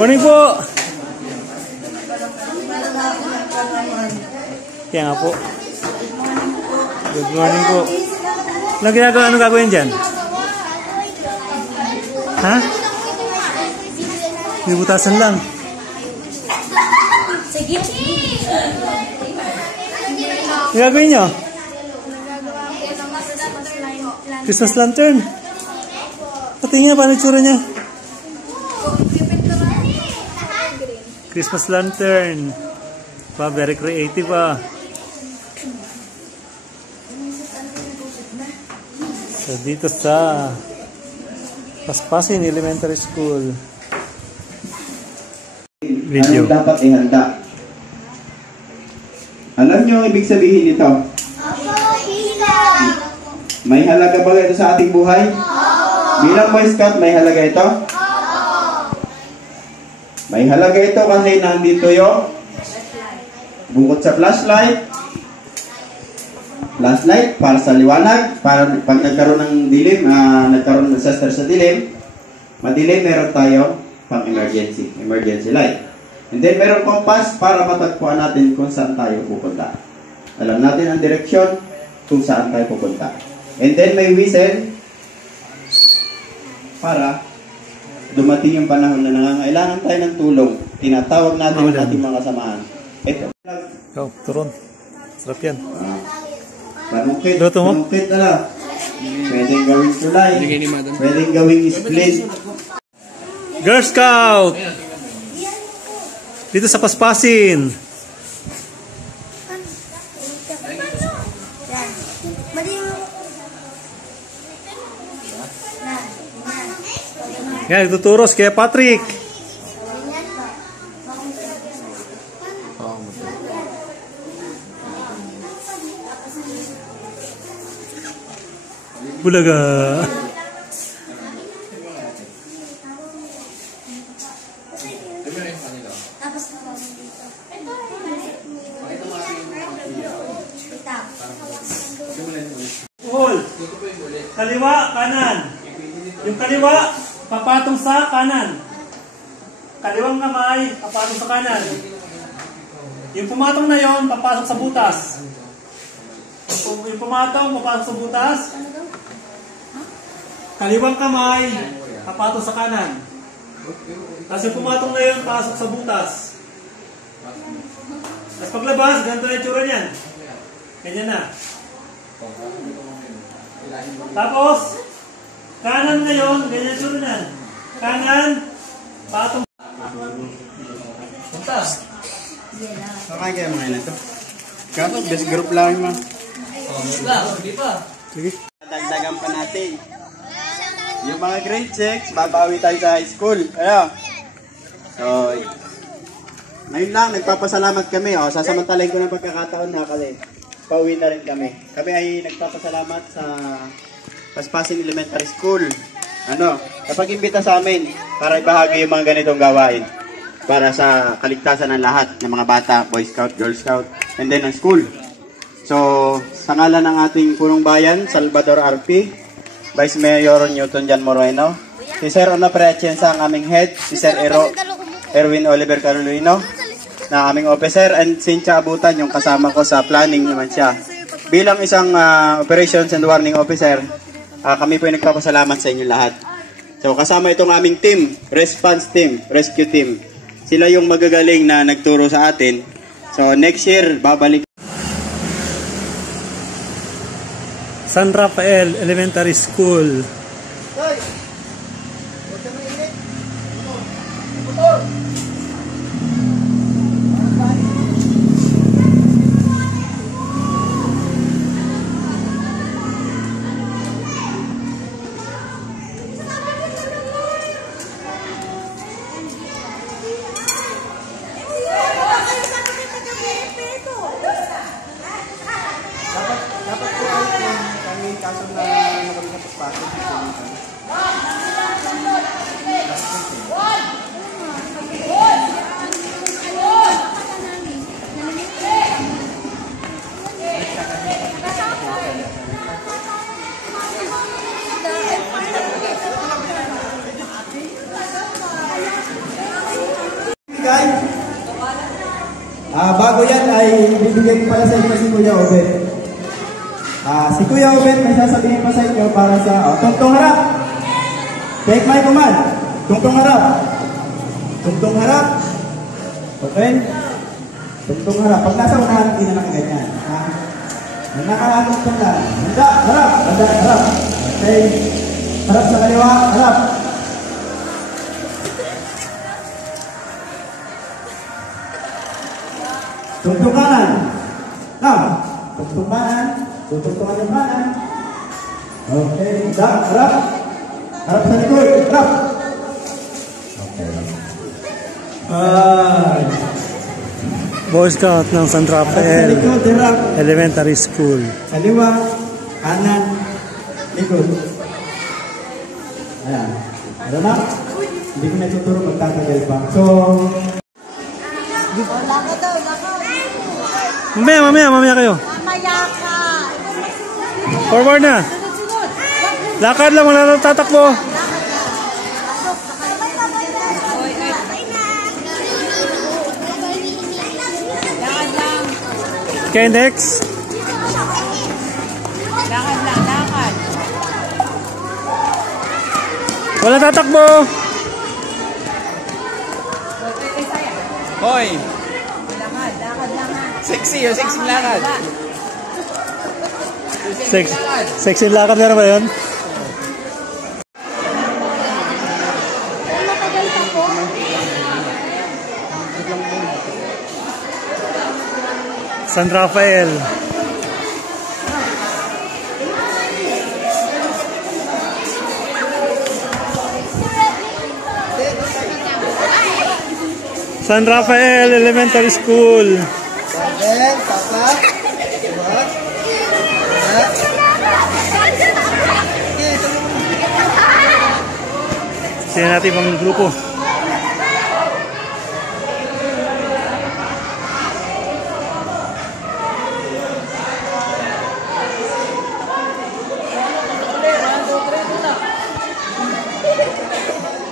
Morning po. Kaya nga po. Good morning po. Anong ginagawa? Anong gagawin dyan? Ha? Bibutasan lang. Sige. Anong gagawin nyo? Christmas lantern. Patingin na paano itsura niya. Christmas lantern. Pa, very creative ah. So dito sa Paspasin Elementary School. Video. Anong dapat ihanda? Alam niyo ang ibig sabihin nito? May halaga ba ito sa ating buhay? Bilang Boy Scout, may halaga ito? May halaga ito kasi nandito yung bukod sa flashlight. Flashlight para sa liwanag, para pag nagkaroon ng dilim, nagkaroon ng disaster sa dilim, madilim, meron tayo pang emergency light. And then meron compass para matagpuan natin kung saan tayo pupunta. Alam natin ang direksyon kung saan tayo pupunta. And then may whistle para dumating yung panahon na nangangailangan tayo ng tulong. Tinatawag natin ang ating mga kasamahan. Ito. Ikaw, turon. Sarap yan. Panukit na lang. Pwedeng gawing tulay. Pwedeng gawing split. Girl Scout! Dito sa Paspasin. Yan, tuturo si Kuya Patrick. Bulaga. Kaliwa, kanan. Yung kaliwa, papatong sa kanan. Kaliwang kamay, papatong sa kanan. Yung pumatong na yon, papasok sa butas. Yung pumatong, papasok sa butas. Kaliwang kamay, papatong sa kanan. Tapos yung pumatong na yon, pasok sa butas. Tapos paglabas, ganito na yung tsura niyan. Ganyan na. Tapos, kanan ngayon, ganyan tsura niyan. Kanan, patong. Punta. Saan kaya mga ilan ito? Kaso, best group lang yung mga. Hindi pa. Sige. Dagdagan pa natin. Yung mga grade 6, babawi tayo sa high school. Ano? So, ngayon lang, nagpapasalamat kami. Sasamantalahin ko ng pagkakataon na kasi pauwi na rin kami. Kami ay nagpapasalamat sa Paspasin Elementary School. Kapag imbita sa amin para ibahagi yung mga ganitong gawain para sa kaligtasan ng lahat ng mga bata, Boy Scout, Girl Scout, and then ang school. So, sa ngalan ng ating punong bayan, Salvador RP, Vice Mayor Newton Jan Moreno, si Sir Ona Preachienza ang aming head, si Sir Erwin Oliver Carolino, na aming officer, and Cynthia Abutan, yung kasama ko sa planning naman siya. Bilang isang operations and warning officer, kami po ay nagpapasalamat sa inyo lahat. So kasama itong aming team, response team, rescue team. Sila yung magagaling na nagturo sa atin. So next year, babalik. San Rafael Elementary School. Dapat po ay kami kaso na nakapagpapasok. nagbigay? Bago yan ay bibigay ko pala sa inyo si Kuya Obet. Si Kuya Obet may sasabihin pa sa inyo para sa tungtong harap. Take my command. Tungtong harap. Tungtong harap. Okay? Tungtong harap. Pag nasa unahan, hindi na nakaganyan. Nakakatungtong lang. Handa, harap. Handa, harap. Okay? Harap sa kaliwa, harap. Tungtong kanan. Now, tungtong kanan. Tungtungan yung kanan. Okay, handa, harap. Harap sa likod, harap. Boy Scout ng San Rafael Elementary School. Kaliwa, kanan, likod. Ayan. Ano na? Hindi ko na ituturo, magtatagal pa. So, mamaya kayo. Mamaya ka. Forward na. Lakad lang, wala nang tatakbo. Okay, next. Lakad lang, lakad. Wala tatakbo. Hoy! Lakad, lakad lang ha. Sexy lakad. Sexy lakad, meron ba yun? Matagal pa po. San Rafael. San Rafael Elementary School. Tingnan natin ibang grupo.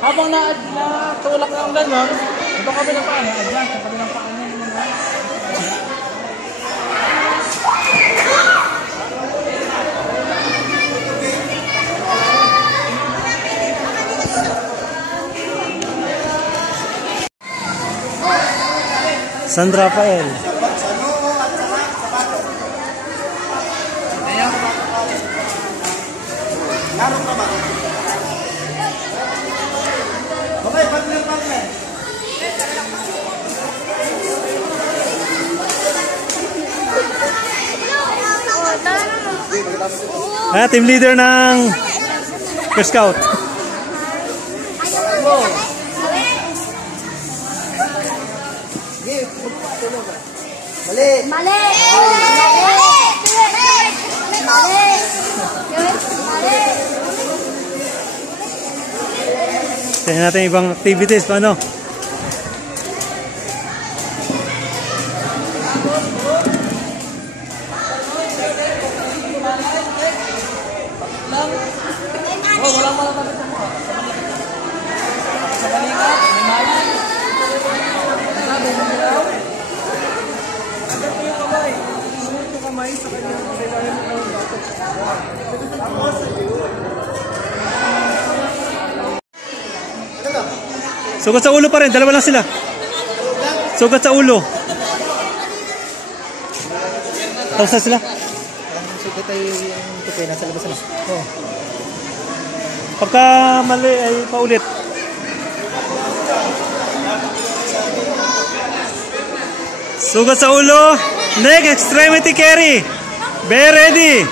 Habang natulak ng gano'n, ito kami ng paan, adyan, sa kami ng paan niya naman. San Rafael. okay, partner. Team leader ng Girl Scout. Mali. Mali! Tingnan natin ibang activities. Paano? Sugat sa ulo pa rin. Dalawa lang sila. Sugat sa ulo. Tapos na sila. Sugat ay yung tupay, nasa labas na. Oh. Pagka mali ay paulit. Sugat sa ulo. Neck extremity carry. Be ready.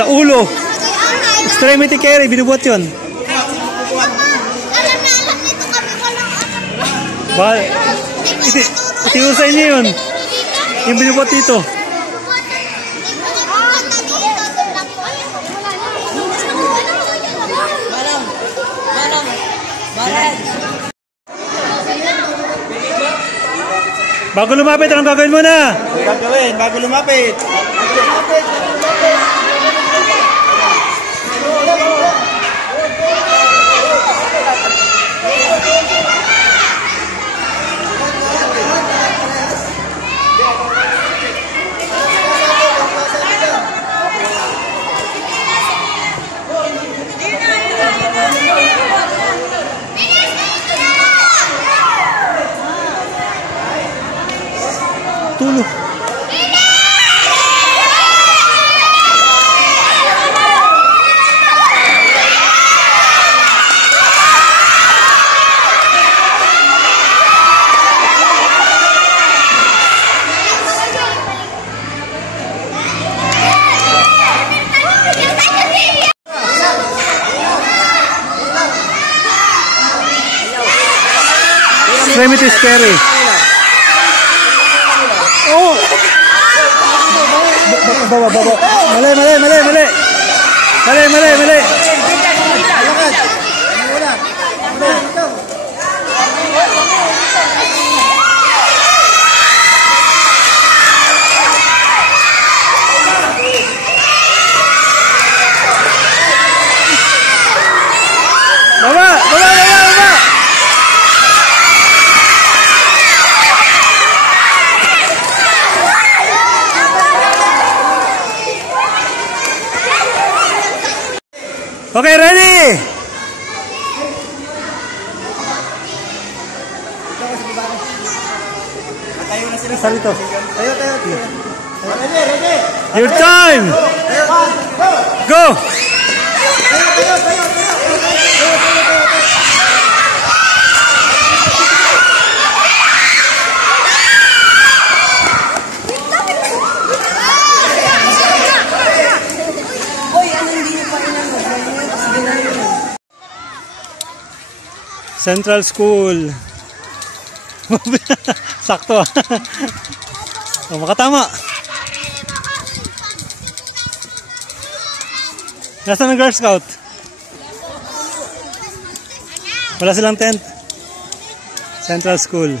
Sa ulo. Extremity carry. Binubuhat yun. Ituro sa inyo yun. Yung binubuhat dito. Bago lumapit, anong gagawin mo na? Gagawin, bago lumapit. extremity scary. Oh! Baba. Mali. Baba. Okay, ready? Tayo na sila. Salito. Tayo. Ready. Your time. Go. Central School. Sakto. Oh, makatama. Nasaan ang Girl Scout? Wala silang tent. Central School.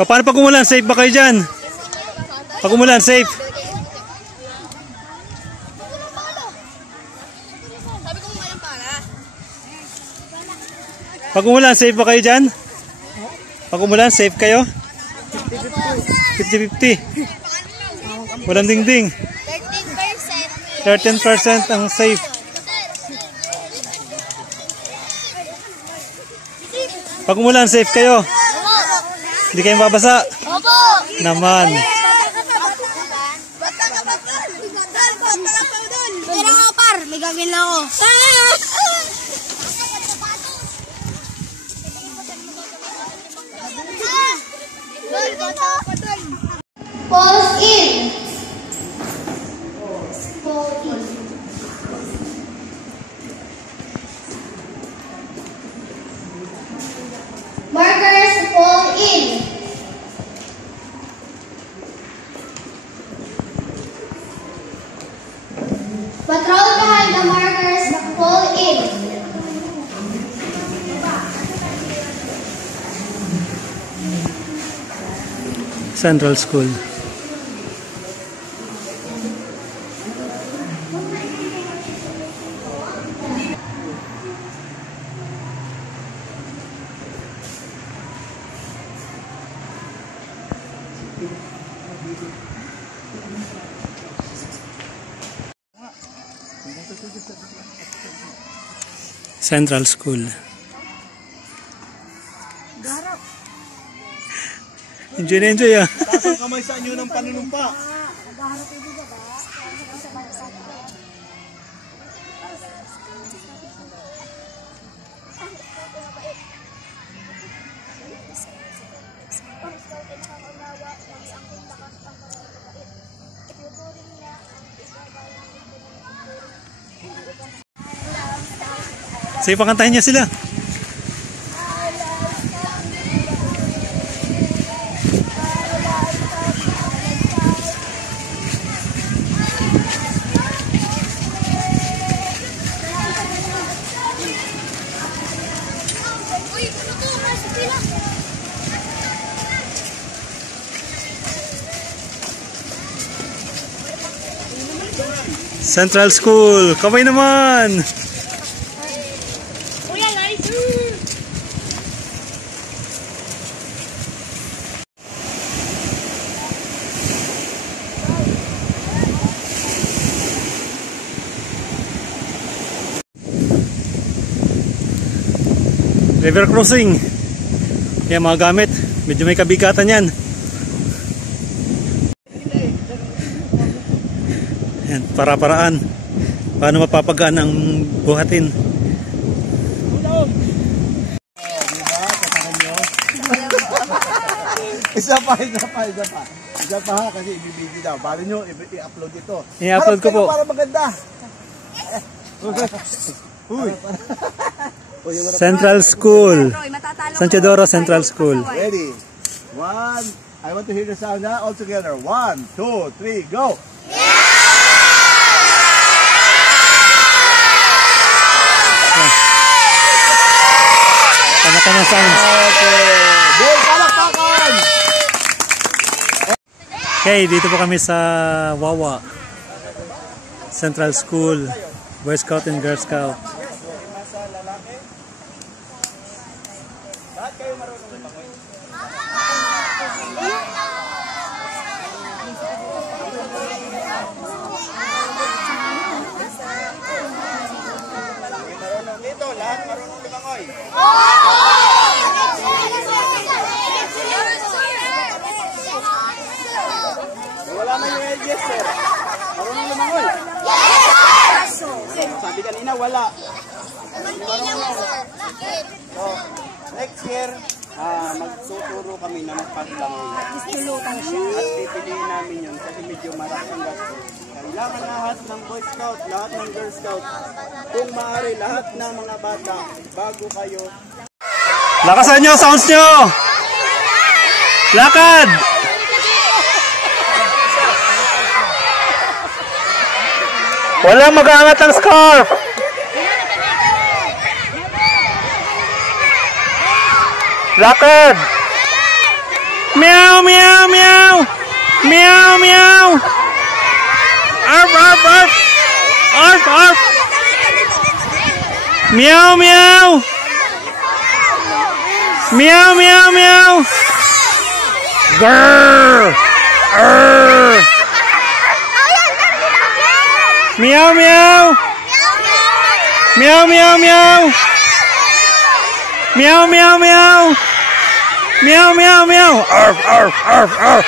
Paano pag umulan? Safe ba kayo dyan? Pag umulan, safe. Pag umulan, safe ba kayo dyan? Pag umulan, safe kayo? 50-50. Walang dingding. 13% ang safe. Pag umulan, safe kayo? Hindi kayo mababasa? Opo! Naman. Pero ako par, may gagawin lang ako. Pause in. Pause in. Markers fall in. Patrol behind the markers fall in. Central School. Central School. Enjoy na enjoy ah. Taas ang kamay sa inyo ng panunumpa. Sige, pakantahin niya sila. Central School, kamay naman. Kuya, nice. River crossing. Yan mga gamit, medyo may kabigatan yan. Yan, para-paraan. Paano mapapagaan ang buhatin? Isa pa. Diyan pa ha, kasi ibibigay daw. Bali nyo, i-upload ito. I-upload ko po. Para maganda. Uy. Central School. San Teodoro Central School. Ready? One. I want to hear the sound now. All together. 1, 2, 3, go. Kanya-kanya sounds. Go, palakpakan! Okay, dito po kami sa Wawa Central School, Boy Scout and Girl Scout. Dito, lahat marunong lumangoy. Wala na yung yes, sir. Marunong lumangoy. Sabi kanina, wala. So, next year, magtuturo kami na magpaglangoy. At pipiliin namin yun kasi medyo marami ang gasto. Kailangan lahat ng Boy Scout, lahat ng Girl Scout, kung maaari lahat ng mga bata, bago kayo. Lakasan nyo, sounds nyo! Lakad! Walang mag-aangat ng scarf! Lakad! Meow, meow, meow! Meow, meow! Arf, arf, arf! Arf, arf! Meow, meow! Meow, meow, meow! Grrr! Grrr! Meow, meow! Meow, meow, meow! Meow, meow, meow! Meow, meow, meow! Arf, arf, arf, arf!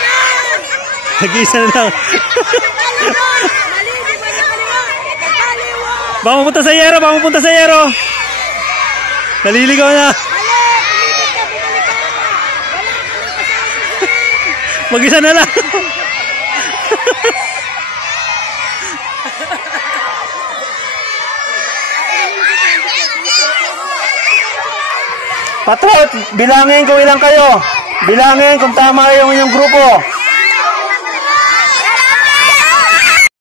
Nag-isa na lang. Baka mapunta sa yero, baka mapunta sa yero! Naliligaw na! Mag-isa na lang! Patrol, bilangin kung ilang kayo. Bilangin kung tama yung inyong grupo.